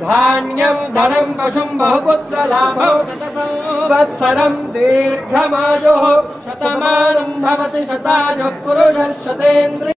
धान्यं धनं पशुं बहुपुत्र लाभौ संवत्सरं दीर्घमायुः शतमानं भवति शतायुः पुरुषः शतेन्द्रियः।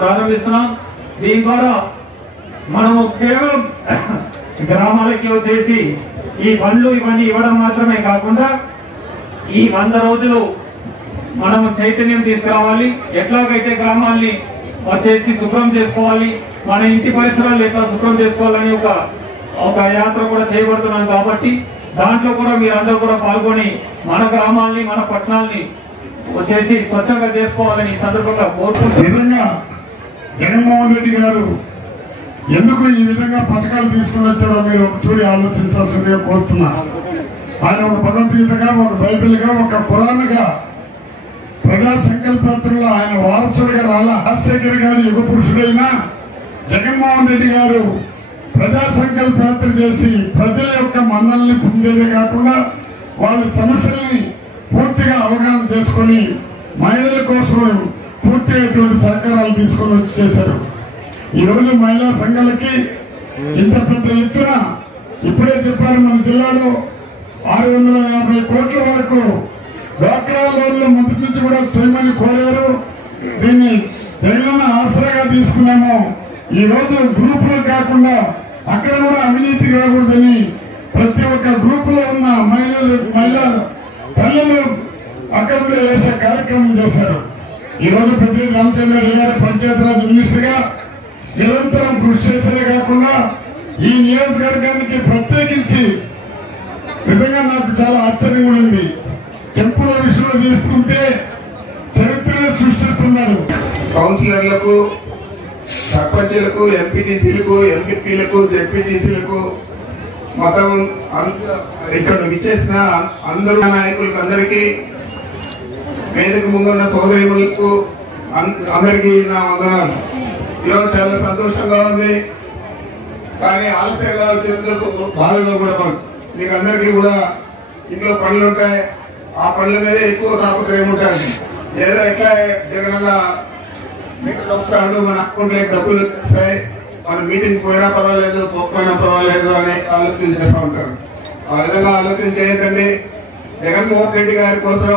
ప్రారంభిస్తున్నాం। దీని ద్వారా మనము కేవలం గ్రామాలకి వచ్చేసి ఈ పండ్లు ఇవన్నీ ఇవ్వడం మాత్రమే కాకుండా ఈ 100 రోజులు మనము చైతన్యం తీసుకురావాలి। ఎట్లాగైతే గ్రామాల్ని వచ్చేసి శుభ్రం చేసుకోవాలి, మన ఇంటి పరిసరాలు ఎట్లా శుభ్రం చేసుకోవాలని ఒక యాత్ర కూడా చేయబడుతున్నాం. కాబట్టి దాంట్లో కూడా మీరందరూ కూడా పాల్గొని మన గ్రామాల్ని మన పట్టణాలని వచ్చేసి స్వచ్ఛంగా చేసుకోవాలని ఈ సందర్భంగా కోరుకుంటున్నాను. నిజంగా జగన్మోహన్ రెడ్డి గారు ఎందుకు ఈ విధంగా పథకాలు తీసుకుని వచ్చారో మీరు ఒకటూరి ఆలోచించాల్సిందిగా కోరుతున్నా. ఆయన ఒక భగవద్గీతగా, ఒక బైబిల్గా, ఒక ఖురాన్గా, ప్రజా సంకల్పయాత్రలో ఆయన వారసుడిగా రాజశేఖర్ గారి యుగ పురుషుడైన జగన్మోహన్ రెడ్డి గారు ప్రజా సంకల్పయాత్ర చేసి ప్రజల యొక్క మన్నల్ని పొందేదే కాకుండా వాళ్ళ సమస్యల్ని పూర్తిగా అవగాహన చేసుకొని మహిళల కోసం పూర్తిగా సహకారాలు తీసుకొని వచ్చి చేశారు. ఈరోజు మహిళా సంఘాలకి ఇంత పెద్ద ఎత్తున ఇప్పుడే చెప్పారు, మన జిల్లాలో 650 కోట్ల వరకు డ్వాక్రా లోన్లు మొదటి నుంచి కూడా తొయమని కోరారు. దీన్ని జగనన్న ఆసరాగా తీసుకున్నాము. ఈ రోజు గ్రూపులు కాకుండా అక్కడ కూడా అవినీతి రాకూడదని ప్రతి ఒక్క గ్రూప్ లో ఉన్న మహిళా తల్లులు అక్కడ కూడా వేసే కార్యక్రమం చేశారు. ఈ రోజు పెద్ద రామచంద్ర రెడ్డి గారు పంచాయతీరాజ్ మినిస్టర్ గా నిరంతరం కృషి చేసేదే కాకుండా ఈ నియోజకవర్గానికి ప్రత్యేకించి నిజంగా నాకు చాలా ఆశ్చర్యంగా ఉంది. టెంపుల్ విషయంలో తీసుకుంటే చరిత్రను సృష్టిస్తున్నారు. కౌన్సిలర్లకు, సర్పంచులకు, ఎంపీటీసీలకు, ఎంపీపీలకు, జెడ్పీటీసీలకు, మొత్తం ఇక్కడ విచ్చేసిన అందరూ నాయకులకు అందరికీ, వేదిక ముందున్న సోదరిములకు అందరికీ నా వందనాలు. ఈరోజు చాలా సంతోషంగా ఉంది, కానీ ఆలస్యంగా వచ్చినందుకు బాధగా కూడా మీకు అందరికీ కూడా ఇంట్లో పనులు ఉంటాయి. ఆ పనుల మీద ఎక్కువ తాపత్రయం ఉంటుంది. ఏదో ఎట్లా జగనన్న మీటర్ వస్తాడు, మన అకౌంట్లో డబ్బులు వస్తాయి, మన మీటింగ్ పోయినా పర్వాలేదు, పోకపోయినా పర్వాలేదు అనే ఆలోచన చేస్తూ ఉంటారు. ఆ విధంగా ఆలోచన చేయకండి. జగన్మోహన్ రెడ్డి గారి కోసం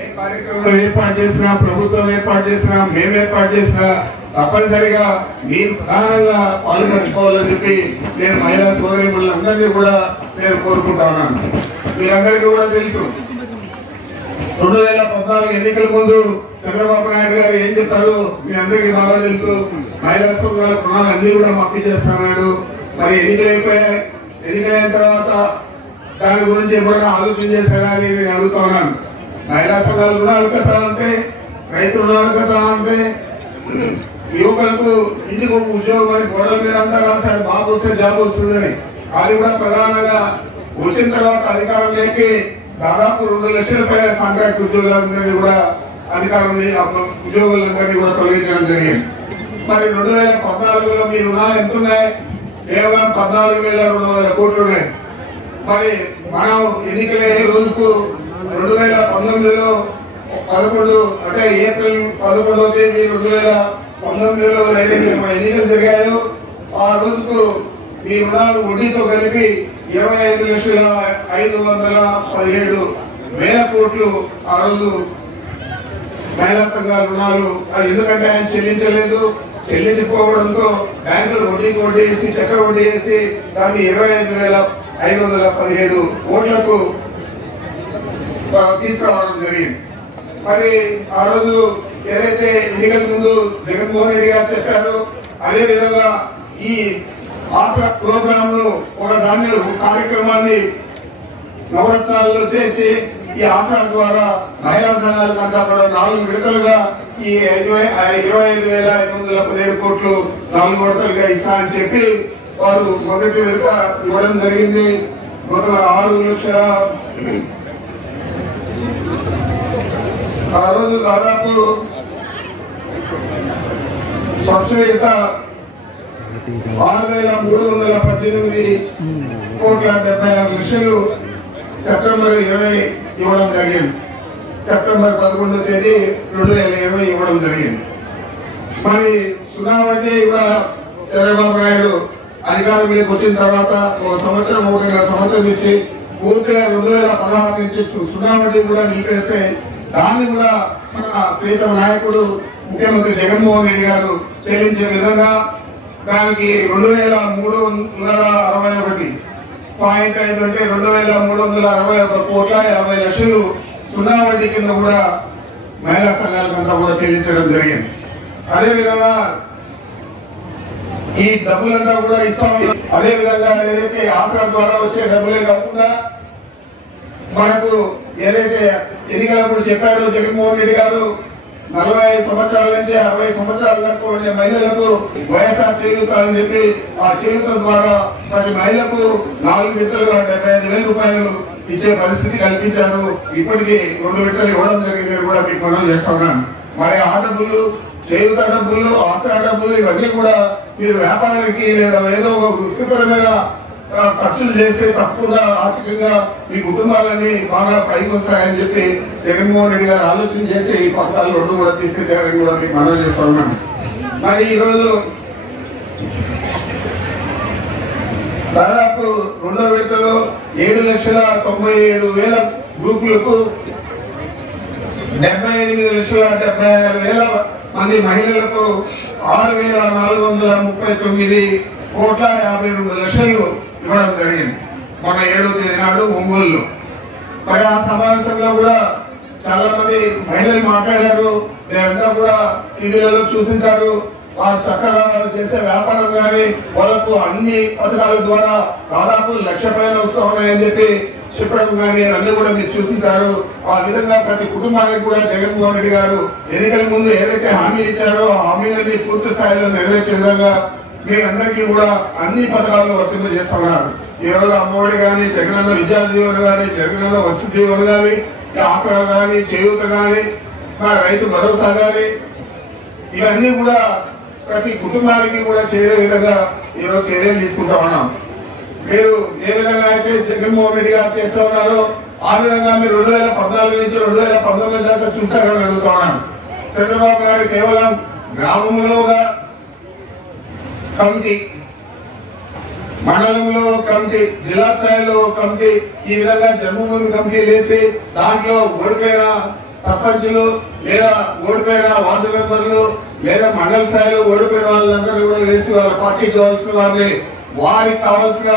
ఏ కార్యక్రమం ఏర్పాటు చేసినా, ప్రభుత్వం ఏర్పాటు చేసినా, మేము ఏర్పాటు చేసినా తప్పనిసరిగా మీరు ప్రధానంగా పాల్గొంచుకోవాలని చెప్పి నేను మహిళా సోదరిమణులందరినీ కూడా నేను కోరుకుంటా ఉన్నాను. మీరందరికీ కూడా తెలుసు, 2014 ఎన్నికల ముందు చంద్రబాబు నాయుడు గారు ఏం చెప్పారు మీ అందరికీ బాగా తెలుసు. మహిళా సంఘాల రుణాలు అన్ని కూడా మాఫీ చేస్తున్నాడు. మరి ఎన్నికలైపోయాయి. ఎన్నికలైన తర్వాత దాని గురించి ఎప్పుడైనా ఆలోచన చేశారా అని నేను అడుగుతా ఉన్నాను. మహిళా సంఘాల రుణాలు కదా అంటే, రైతు రుణాలు కదా అంటే, యువకులకు ఇంటికి ఒక ఉద్యోగం అని గోడల మీద అంతా రాశారు, బాబు వస్తే జాబ్ వస్తుందని. అది కూడా ప్రధానంగా వచ్చిన తర్వాత అధికారం లేకి దాదాపు 2 లక్షల పైన కాంట్రాక్ట్ ఉద్యోగులందరినీ కూడా ఉద్యోగులందరినీ కూడా తొలగించడం జరిగింది. మరి 2014లో మీ రుణాలు ఎంత ఉన్నాయి? కేవలం 14,200 కోట్లు ఉన్నాయి. మరి మనం ఎన్నికలయ్యే రోజుకు 2019లో 11 అంటే ఏప్రిల్ 11వ తేదీ 2019లో ఏదైతే మన ఎన్నికలు జరిగాయో ఆ రోజుకు మీ రుణాలు వడ్డీతో కలిపి 25,517,000 కోట్లు ఆ రోజు మహిళా సంఘాల రుణాలు. ఎందుకంటే ఆయన చెల్లించకపోవడంతో బ్యాంకులు వడ్డీకి వడ్డీ వేసి, చక్కెర వడ్డీ వేసి దాన్ని 25,517 కోట్లకు తీసుకురావడం జరిగింది. మరి ఆ రోజు ఏదైతే ఎన్నికల ముందు జగన్మోహన్ రెడ్డి గారు చెప్పారో అదే విధంగా ఈ ఆసరా ప్రోగ్రామ్ ను ఒక కార్యక్రమాన్ని నవరత్నాల్లో చేర్చి ఈ ఆసరా ద్వారా మహిళా సంఘాలకంతా కూడా 4 విడతలుగా ఈ 25,517 కోట్లు 4 విడతలుగా ఇస్తా అని చెప్పి వారు మొదటి విడత ఇవ్వడం జరిగింది. మొత్తం 6 లక్షల ఆ రోజు దాదాపు ఫస్ట్ విడత 6,318,76,00,000 సెప్టెంబర్ 20 ఇవ్వడం జరిగింది. సెప్టెంబర్ 11వ తేదీ 2020 ఇవ్వడం జరిగింది. మరి 0 వడ్డీ కూడా చంద్రబాబు నాయుడు అధికారంలోకి వచ్చిన తర్వాత 1 సంవత్సరం 1.5 సంవత్సరం ఇచ్చి పూర్తిగా 2016 నుంచి 0 వడ్డీ కూడా నిలిపేస్తే దాన్ని కూడా మన ప్రీతమ నాయకుడు ముఖ్యమంత్రి జగన్మోహన్ రెడ్డి గారు చెల్లించే విధంగా దానికి 2,361.5 అంటే 2,361,50,00,000 0 వడ్డీ కింద కూడా మహిళా సంఘాలకంతా కూడా చెల్లించడం జరిగింది. అదే విధంగా ఈ డబ్బులంతా కూడా ఇస్తా ఉన్నాం. అదే విధంగా ఏదైతే ఆసరా ద్వారా వచ్చే డబ్బులే కాకుండా మనకు ఏదైతే ఎన్నికలప్పుడు చెప్పాడో జగన్మోహన్ రెడ్డి గారు 45 సంవత్సరాల నుంచి 60 సంవత్సరాలకు ఉండే మహిళలకు వైఎస్ఆర్ చేయూత అని చెప్పి ఆ చేయూత ద్వారా ప్రతి మహిళకు 4 విడతలుగా 75,000 రూపాయలు ఇచ్చే పరిస్థితి కల్పించారు. ఇప్పటికీ 2 విడతలు ఇవ్వడం జరిగింది కూడా మీకు మనం చేస్తా ఉన్నాను. మరి ఆ డబ్బులు, చేయూత డబ్బులు, ఆసరా డబ్బులు ఇవన్నీ కూడా మీరు వ్యాపారానికి లేదా ఏదో ఒక వృత్తిపరమైన ఖర్చులు చేస్తే తప్పకుండా ఆర్థికంగా మీ కుటుంబాలని బాగా పైకి వస్తాయని చెప్పి జగన్మోహన్ రెడ్డి గారు ఆలోచన చేసి ఈ పథకాలు 2 కూడా తీసుకొచ్చారని కూడా మీకు మనవి చేస్తా ఉన్నాను. మరి ఈరోజు దాదాపు 2వ విడతలో 7,97,000 గ్రూపులకు 78,76,000 మంది మహిళలకు 6,439,52,00,000 ఇవ్వడం జరిగింది మన 7వ తేదీ నాడు ఒంగోలులో. మరి ఆ సమావేశంలో కూడా చాలా మంది మహిళలు మాట్లాడారు. మీరంతా కూడా టీవీలలో చూసింటారు. వారు చక్కగా వాళ్ళు చేసే వ్యాపారం కానీ వాళ్ళకు అన్ని పథకాల ద్వారా దాదాపు 1,00,000 పైన వస్తూ ఉన్నాయని చెప్పి చెప్పడం కానీ అన్ని కూడా మీరు చూసింటారు. ఆ విధంగా ప్రతి కుటుంబానికి కూడా జగన్మోహన్ రెడ్డి గారు ఎన్నికల ముందు ఏదైతే హామీలు ఇచ్చారో ఆ హామీలని పూర్తి స్థాయిలో నెరవేర్చే విధంగా మీరందరికీ కూడా అన్ని పథకాలను వర్తింప చేస్తున్నారు. ఈ రోజు అమ్మఒడి కానీ, జగనన్న విద్యా దీవెన కానీ, జగనన్న వసతి దీవెన కానీ, ఆసరా కానీ, చేయూత కానీ, రైతు భరోసా కానీ ఇవన్నీ కూడా ప్రతి కుటుంబానికి కూడా చేరే విధంగా ఈరోజు చర్యలు తీసుకుంటా ఉన్నాం. మీరు ఏ విధంగా అయితే జగన్మోహన్ రెడ్డి గారు చేస్తూ ఉన్నారో ఆ విధంగా మీరు 2014 నుంచి 2019 దాకా చూశారని అడుగుతా ఉన్నాను. చంద్రబాబు నాయుడు కేవలం గ్రామంలోగా కమిటీ, మండలంలో కమిటీ, జిల్లా స్థాయిలో కమిటీ, ఈ విధంగా జన్మభూమి కమిటీ వేసి దాంట్లో ఓడిపోయిన సర్పంచులు లేదా ఓడిపోయిన వార్డు మెంబర్లు లేదా మండల స్థాయిలో ఓడిపోయిన వాళ్ళందరూ కూడా వేసి వాళ్ళ పార్టీకి కావాల్సిన వారిని వారికి కావాల్సిన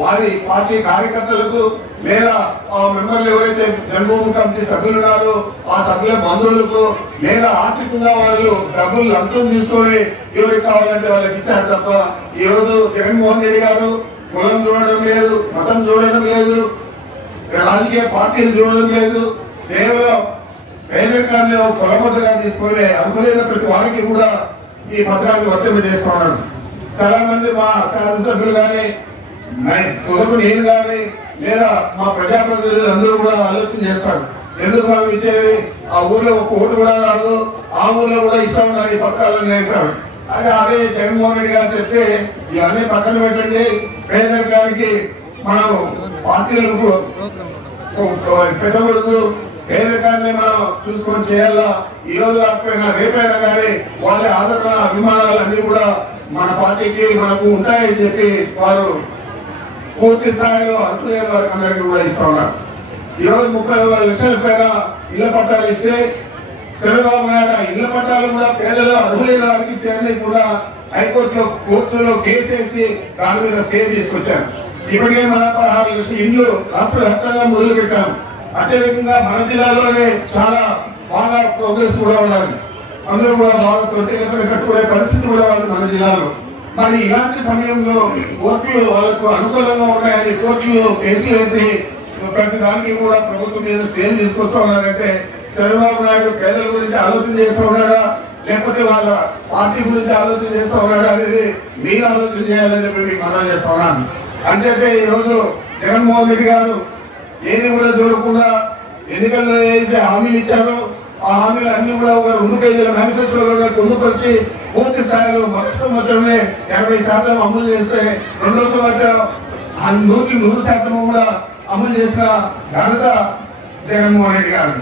వారి పార్టీ కార్యకర్తలకు లేదా ఆ మెంబర్లు ఎవరైతే జన్మభూమి కమిటీ సభ్యులు ఉన్నారో ఆ సభ్యుల బంధువులకు లేదా ఆర్థికంగా వాళ్ళు డబ్బులు లంచం తీసుకొని ఎవరికి కావాలంటే వాళ్ళకి ఇచ్చారు తప్ప ఈ రోజు జగన్మోహన్ రెడ్డి గారు కులం చూడడం లేదు, మతం చూడడం లేదు, రాజకీయ పార్టీలు చూడడం లేదు. కేవలం పేదరికాన్ని కులబద్దగా తీసుకొని అనుకునే ప్రతి వారికి కూడా ఈ పథకాన్ని వర్తింప చేస్తున్నారు. చాలా మంది మా శాసనసభ్యులు కానీ, నేను కానీ లేదా మా ప్రజాప్రతినిధులు అందరూ కూడా ఆలోచన చేస్తారు. ఎందుకు మనం ఇచ్చేది ఆ ఊర్లో ఒక ఓటు కూడా రాదు, ఆ ఊర్లో కూడా ఇస్తామన్నారు ఈ పథకాలను నేర్పారు. అదే జగన్మోహన్ రెడ్డి గారు చెప్తే ఇవన్నీ పక్కన పెట్టండి, పేదరికానికి మనం పార్టీలకు పెట్టకూడదు, పేదరికాన్ని మనం చూసుకొని చేయాలా. ఈ రోజు కాకపోయినా రేపైనా కానీ వాళ్ళ ఆదరణ అభిమానాలు అన్ని కూడా మన పార్టీకి మనకు ఉంటాయని చెప్పి వారు పూర్తి స్థాయిలో అనుకునే వారికి అందరికీ కూడా ఇస్తా ఉన్నారు. ఈ రోజు 30 లక్షల పైన ఇళ్ల పట్టాలు ఇస్తే చంద్రబాబు నాయుడు ఇళ్ల పట్టాలు కూడా పేదలు అర్హులైన వారికి ఇచ్చారని కూడా హైకోర్టులో కోర్టులో కేసేసి దాని మీద స్టే తీసుకొచ్చారు. ఇప్పటికే మన 16 లక్షల ఇళ్లు రాష్ట్ర వ్యాప్తంగా మొదలు పెట్టాం. అదేవిధంగా మన జిల్లాలోనే చాలా బాగా ప్రోగ్రెస్ కూడా ఉన్నది. అందరూ కూడా బాగా త్వరితగతిన కట్టుకునే పరిస్థితి కూడా ఉంది మన జిల్లాలో. మరి ఇలాంటి సమయంలో కోర్టులు వాళ్ళకు అనుకూలంగా ఉన్నాయని కోర్టులు కేసులు వేసి ప్రతి దానికి కూడా ప్రభుత్వం మీద స్టేజ్ తీసుకొస్తా ఉన్నారంటే చంద్రబాబు నాయుడు పేదల గురించి ఆలోచన చేస్తూ ఉన్నాడా లేకపోతే వాళ్ళ పార్టీ గురించి ఆలోచన చేస్తూ ఉన్నాడా అనేది మీరు ఆలోచన చేయాలని చెప్పి మీకు మనం చేస్తా ఉన్నాను. అంతేతే ఈ రోజు జగన్మోహన్ రెడ్డి గారు ఏది కూడా చూడకుండా ఎన్నికల్లో ఏదైతే హామీలు ఇచ్చారో ఆ హామీలు అన్ని కూడా ఒక 2 పేజీల మేనిఫెస్టోలో పొందుపరిచి పూర్తి స్థాయిలో మొదటి సంవత్సరమే 80% అమలు చేస్తే 2వ సంవత్సరం 100% కూడా అమలు చేసిన ఘనత జగన్మోహన్ రెడ్డి గారు.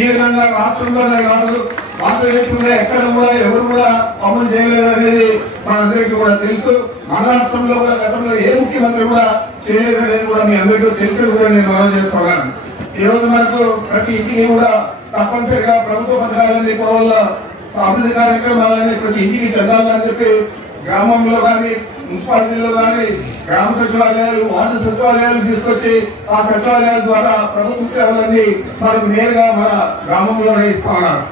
ఈ విధంగా రాష్ట్రంలోనే కాదు భారతదేశంలో ఎక్కడ కూడా ఎవరు కూడా అమలు చేయలేదు అనేది మనందరికీ కూడా తెలుసు. మన రాష్ట్రంలో కూడా గతంలో ఏ ముఖ్యమంత్రి కూడా చేయలేదు అనేది కూడా మీ అందరికీ తెలిసి కూడా నేను మనం చేస్తున్నాను. ఈ రోజు మనకు ప్రతి ఇంటికి కూడా తప్పనిసరిగా ప్రభుత్వ పథకాలన్నీ పోవాల, అభివృద్ధి కార్యక్రమాలన్నీ ప్రతి ఇంటికి చెందాలని చెప్పి గ్రామంలో కానీ మున్సిపాలిటీలో కానీ గ్రామ సచివాలయాలు, వార్డు సచివాలయాలు తీసుకొచ్చి ఆ సచివాలయాల ద్వారా ప్రభుత్వ సేవలన్నీ మనకు నేరుగా మన గ్రామంలోనే ఇస్తా ఉన్నారు.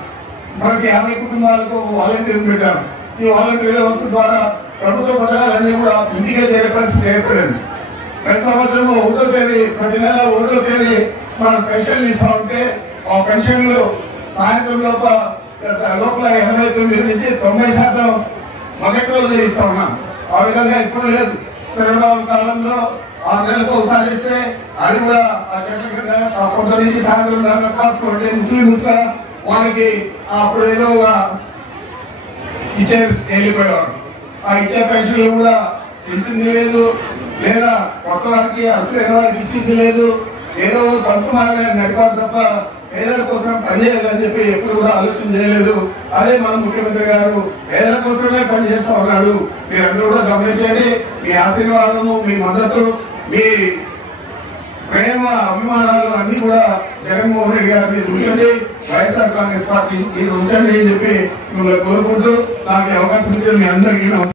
మనకి 50 కుటుంబాలకు వాలంటీర్లు పెట్టాం. ఈ వాలంటీర్ వ్యవస్థ ద్వారా ప్రభుత్వ పథకాలన్నీ కూడా ఇంటికే చేరే పరిస్థితి ఏర్పడింది. ప్రతి సంవత్సరం 1వ తేదీ, ప్రతి నెల 1వ తేదీ మనం పెన్షన్లు ఇస్తా ఉంటే ఆ పెన్షన్లు సాయంత్రం లోపల 89 నుంచి 90% మొదటి రోజు ఇస్తా ఉన్నాం. ఆ విధంగా ఇప్పుడు లేదు. చంద్రబాబు కాలంలో 6 నెలలకు ఒకసారి ఇస్తే అది కూడా ఆ చెట్ల కింద కొంత నుంచి సాయంత్రం దాకా కాసుకోండి ముస్లిం వాళ్ళకి అప్పుడు ఏదో ఇచ్చే వెళ్ళిపోయేవారు. ఆ ఇచ్చే పెన్షన్లు కూడా ఇచ్చింది లేదు, లేదా కొత్త వారికి అర్హులైన వారికి ఇచ్చింది లేదు. ఏదో తప్పు మాదిరి నడిపారు తప్ప పేదల కోసం పనిచేయాలని చెప్పి ఎప్పుడు కూడా ఆలోచన చేయలేదు. అదే మన ముఖ్యమంత్రి గారు పేదల కోసమే పనిచేస్తా ఉన్నాడు. మీరందరూ కూడా గమనించండి. మీ ఆశీర్వాదము, మీ మద్దతు, మీ ప్రేమ, అభిమానాలు అన్ని కూడా జగన్మోహన్ రెడ్డి గారి మీద ఉంచండి, వైఎస్ఆర్ కాంగ్రెస్ పార్టీ మీద ఉంచండి అని చెప్పి మిమ్మల్ని కోరుకుంటూ నాకు అవకాశం ఇచ్చిన మీ అందరికీ